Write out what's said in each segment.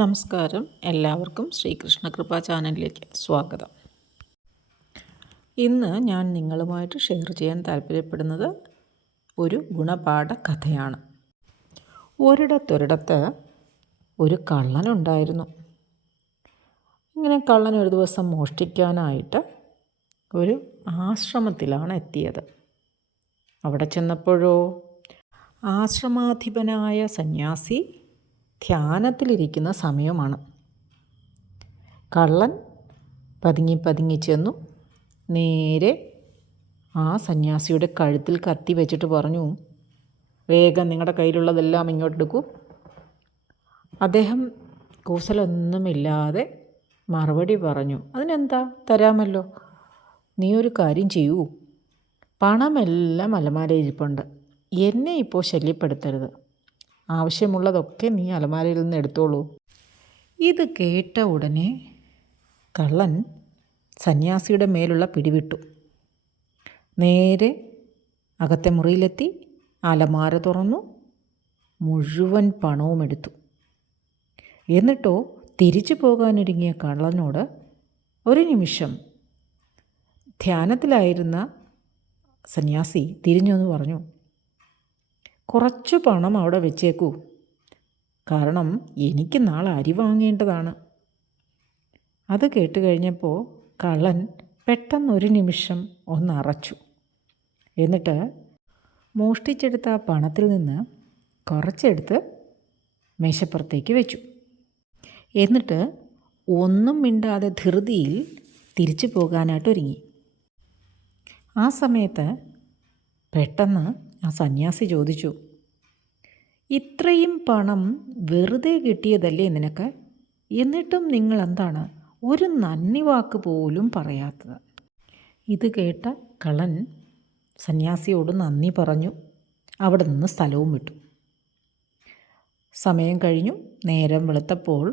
നമസ്കാരം. എല്ലാവർക്കും ശ്രീകൃഷ്ണകൃപ ചാനലിലേക്ക് സ്വാഗതം. ഇന്ന് ഞാൻ നിങ്ങളുമായിട്ട് ഷെയർ ചെയ്യാൻ താല്പര്യപ്പെടുന്നത് ഒരു ഗുണപാഠ കഥയാണ്. ഒരിടത്തൊരിടത്ത് ഒരു കള്ളനുണ്ടായിരുന്നു. ഇങ്ങനെ കള്ളൻ ഒരു ദിവസം മോഷ്ടിക്കാനായിട്ട് ഒരു ആശ്രമത്തിലാണ് എത്തിയത്. അവിടെ ചെന്നപ്പോഴോ ആശ്രമാധിപനായ സന്യാസി ധ്യാനത്തിലിരിക്കുന്ന സമയമാണ്. കള്ളൻ പതുങ്ങി ചെന്നു നേരെ ആ സന്യാസിയുടെ കഴുത്തിൽ കത്തി വെച്ചിട്ട് പറഞ്ഞു, വേഗം നിങ്ങളുടെ കയ്യിലുള്ളതെല്ലാം ഇങ്ങോട്ടെടുക്കൂ. അദ്ദേഹം കൂസലൊന്നുമില്ലാതെ മറുപടി പറഞ്ഞു, അതിനെന്താ, തരാമല്ലോ. നീ ഒരു കാര്യം ചെയ്യൂ, പണമെല്ലാം അലമാരയിരിപ്പുണ്ട്, എന്നെ ഇപ്പോൾ ശല്യപ്പെടുത്തരുത്. ആവശ്യമുള്ളതൊക്കെ നീ അലമാരയിൽ നിന്ന് എടുത്തോളൂ. ഇത് കേട്ട ഉടനെ കള്ളൻ സന്യാസിയുടെ മേലുള്ള പിടിവിട്ടു. നേരെ അകത്തെ മുറിയിലെത്തി അലമാര തുറന്നു മുഴുവൻ പണവും എടുത്തു. എന്നിട്ടോ തിരിച്ചു പോകാനൊരുങ്ങിയ കള്ളനോട് ഒരു നിമിഷം ധ്യാനത്തിലായിരുന്ന സന്യാസി തിരിഞ്ഞൊന്ന് പറഞ്ഞു, കുറച്ചു പണം അവിടെ വെച്ചേക്കൂ, കാരണം എനിക്ക് നാളെ അരി വാങ്ങേണ്ടതാണ്. അത് കേട്ട് കഴിഞ്ഞപ്പോൾ കള്ളൻ പെട്ടെന്നൊരു നിമിഷം ഒന്നറച്ചു. എന്നിട്ട് മോഷ്ടിച്ചെടുത്ത ആ പണത്തിൽ നിന്ന് കുറച്ചെടുത്ത് മേശപ്പുറത്തേക്ക് വെച്ചു. എന്നിട്ട് ഒന്നും മിണ്ടാതെ ധൃതിയിൽ തിരിച്ചു പോകാനായിട്ട് ഒരുങ്ങി. ആ സമയത്ത് പെട്ടെന്ന് ആ സന്യാസി ചോദിച്ചു, ഇത്രയും പണം വെറുതെ കിട്ടിയതല്ലേ നിനക്ക്? എന്നിട്ടും നിങ്ങൾ എന്താണ് ഒരു നന്ദി വാക്ക് പോലും പറയാത്തത്? ഇത് കേട്ട കള്ളൻ സന്യാസിയോട് നന്ദി പറഞ്ഞു അവിടെ നിന്ന് സ്ഥലവും വിട്ടു. സമയം കഴിഞ്ഞു. നേരം വെളുത്തപ്പോൾ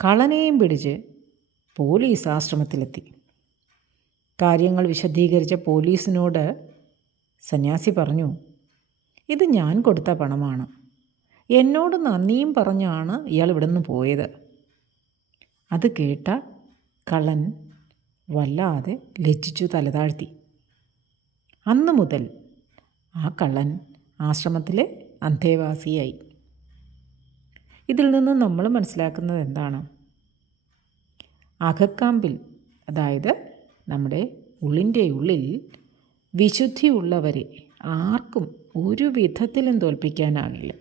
കള്ളനെയും പിടിച്ച് പോലീസ് ആശ്രമത്തിലെത്തി. കാര്യങ്ങൾ വിശദീകരിച്ച പോലീസിനോട് സന്യാസി പറഞ്ഞു, ഇത് ഞാൻ കൊടുത്ത പണമാണ്. എന്നോട് നന്ദിയും പറഞ്ഞാണ് ഇയാൾ ഇവിടെ നിന്ന് പോയത്. അത് കേട്ട കള്ളൻ വല്ലാതെ ലജ്ജിച്ചു തലതാഴ്ത്തി. അന്നു മുതൽ ആ കള്ളൻ ആശ്രമത്തിലെ അന്തേവാസിയായി. ഇതിൽ നിന്ന് നമ്മൾ മനസ്സിലാക്കുന്നത് എന്താണ്? അകക്കാമ്പിൽ, അതായത് നമ്മുടെ ഉള്ളിൻ്റെ ഉള്ളിൽ വിശുദ്ധിയുള്ളവരെ ആർക്കും ഒരു വിധത്തിലും തോൽപ്പിക്കാനാകില്ല.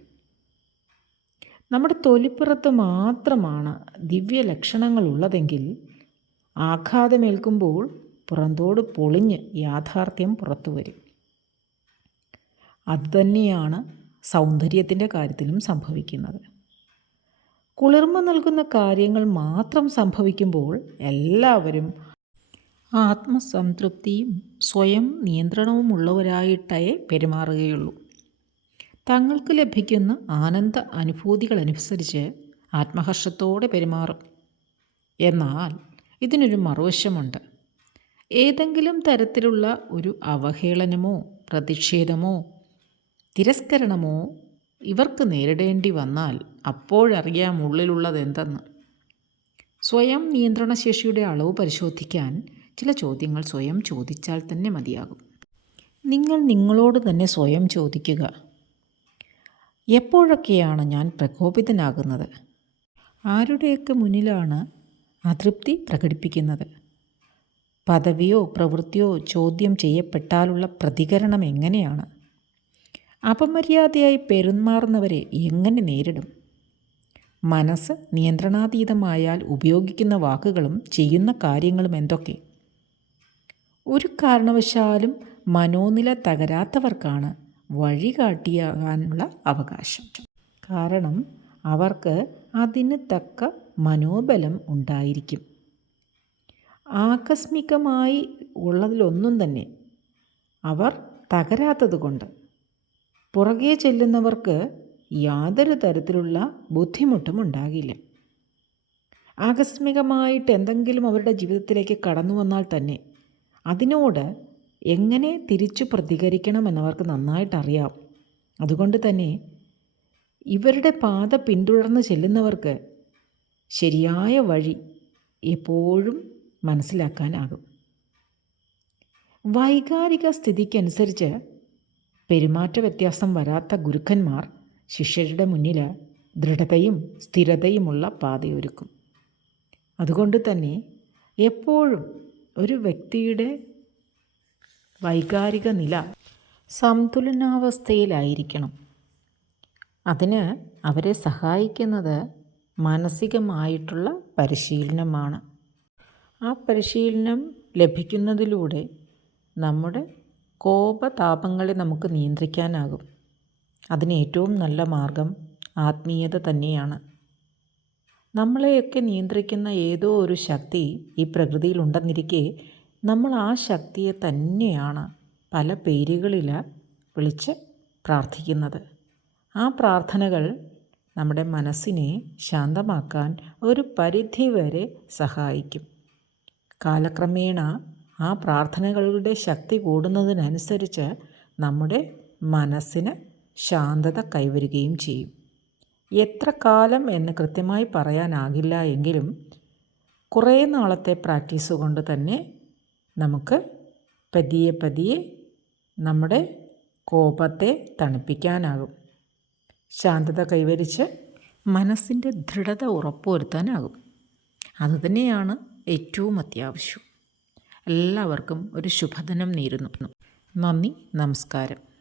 നമ്മുടെ തൊലിപ്പുറത്ത് മാത്രമാണ് ദിവ്യ ലക്ഷണങ്ങളുള്ളതെങ്കിൽ ആഘാതമേൽക്കുമ്പോൾ പുറന്തോട് പൊളിഞ്ഞ് യാഥാർത്ഥ്യം പുറത്തു വരും. അതുതന്നെയാണ് സൗന്ദര്യത്തിൻ്റെ കാര്യത്തിലും സംഭവിക്കുന്നത്. കുളിർമ നൽകുന്ന കാര്യങ്ങൾ മാത്രം സംഭവിക്കുമ്പോൾ എല്ലാവരും ആത്മസംതൃപ്തിയും സ്വയം നിയന്ത്രണവുമുള്ളവരായിട്ടേ പെരുമാറുകയുള്ളൂ. തങ്ങൾക്ക് ലഭിക്കുന്ന ആനന്ദ അനുഭൂതികളനുസരിച്ച് ആത്മഹർഷത്തോടെ പെരുമാറും. എന്നാൽ ഇതിനൊരു മറുവശമുണ്ട്. ഏതെങ്കിലും തരത്തിലുള്ള ഒരു അവഹേളനമോ പ്രതിഷേധമോ തിരസ്കരണമോ ഇവർക്ക് നേരിടേണ്ടി വന്നാൽ അപ്പോഴറിയാം ഉള്ളിലുള്ളതെന്തെന്ന്. സ്വയം നിയന്ത്രണശേഷിയുടെ അളവ് പരിശോധിക്കാൻ ചില ചോദ്യങ്ങൾ സ്വയം ചോദിച്ചാൽ തന്നെ മതിയാകും. നിങ്ങൾ നിങ്ങളോട് തന്നെ സ്വയം ചോദിക്കുക, എപ്പോഴൊക്കെയാണ് ഞാൻ പ്രകോപിതനാകുന്നത്? ആരുടെയൊക്കെ മുന്നിലാണ് അതൃപ്തി പ്രകടിപ്പിക്കുന്നത്? പദവിയോ പ്രവൃത്തിയോ ചോദ്യം ചെയ്യപ്പെട്ടാലുള്ള പ്രതികരണം എങ്ങനെയാണ്? അപമര്യാദയായി പെരുമാറുന്നവരെ എങ്ങനെ നേരിടും? മനസ്സ് നിയന്ത്രണാതീതമായാൽ ഉപയോഗിക്കുന്ന വാക്കുകളും ചെയ്യുന്ന കാര്യങ്ങളും എന്തൊക്കെ? ഒരു കാരണവശാലും മനോനില തകരാത്തവർക്കാണ് വഴികാട്ടിയാകാനുള്ള അവകാശം. കാരണം അവർക്ക് അതിന് തക്ക മനോബലം ഉണ്ടായിരിക്കും. ആകസ്മികമായി ഉള്ളതിലൊന്നും തന്നെ അവർ തകരാത്തതുകൊണ്ട് പുറകെ ചെല്ലുന്നവർക്ക് യാതൊരു തരത്തിലുള്ള ബുദ്ധിമുട്ടും ഉണ്ടാകില്ല. ആകസ്മികമായിട്ട് എന്തെങ്കിലും അവരുടെ ജീവിതത്തിലേക്ക് കടന്നു വന്നാൽ തന്നെ അതിനോട് എങ്ങനെ തിരിച്ചു പ്രതികരിക്കണമെന്നവർക്ക് നന്നായിട്ടറിയാം. അതുകൊണ്ട് തന്നെ ഇവരുടെ പാത പിന്തുടർന്ന് ചെല്ലുന്നവർക്ക് ശരിയായ വഴി എപ്പോഴും മനസ്സിലാക്കാനാകും. വൈകാരിക സ്ഥിതിക്കനുസരിച്ച് പെരുമാറ്റ വ്യത്യാസം വരാത്ത ഗുരുക്കന്മാർ ശിഷ്യരുടെ മുന്നിൽ ദൃഢതയും സ്ഥിരതയുമുള്ള പാതയൊരുക്കും. അതുകൊണ്ട് തന്നെ എപ്പോഴും ഒരു വ്യക്തിയുടെ വൈകാരിക നില സന്തുലനാവസ്ഥയിലായിരിക്കണം. അതിന് അവരെ സഹായിക്കുന്നത് മാനസികമായിട്ടുള്ള പരിശീലനമാണ്. ആ പരിശീലനം ലഭിക്കുന്നതിലൂടെ നമ്മുടെ കോപതാപങ്ങളെ നമുക്ക് നിയന്ത്രിക്കാനാകും. അതിന് ഏറ്റവും നല്ല മാർഗം ആത്മീയത തന്നെയാണ്. നമ്മളെയൊക്കെ നിയന്ത്രിക്കുന്ന ഏതോ ഒരു ശക്തി ഈ പ്രകൃതിയിലുണ്ടെന്നിരിക്കെ നമ്മൾ ആ ശക്തിയെ തന്നെയാണ് പല പേരുകളിൽ വിളിച്ച് പ്രാർത്ഥിക്കുന്നത്. ആ പ്രാർത്ഥനകൾ നമ്മുടെ മനസ്സിനെ ശാന്തമാക്കാൻ ഒരു പരിധിവരെ സഹായിക്കും. കാലക്രമേണ ആ പ്രാർത്ഥനകളുടെ ശക്തി കൂടുന്നതിനനുസരിച്ച് നമ്മുടെ മനസ്സിന് ശാന്തത കൈവരുകയും ചെയ്യും. എത്ര കാലം എന്ന് കൃത്യമായി പറയാനാകില്ല എങ്കിലും കുറേ നാളത്തെ പ്രാക്ടീസ് കൊണ്ട് തന്നെ നമുക്ക് പതിയെ പതിയെ നമ്മുടെ കോപത്തെ തണുപ്പിക്കാനാകും. ശാന്തത കൈവരിച്ച് മനസ്സിൻ്റെ ദൃഢത ഉറപ്പുവരുത്താനാകും. അതുതന്നെയാണ് ഏറ്റവും അത്യാവശ്യം. എല്ലാവർക്കും ഒരു ശുഭദിനം നേരുന്നു. നന്ദി, നമസ്കാരം.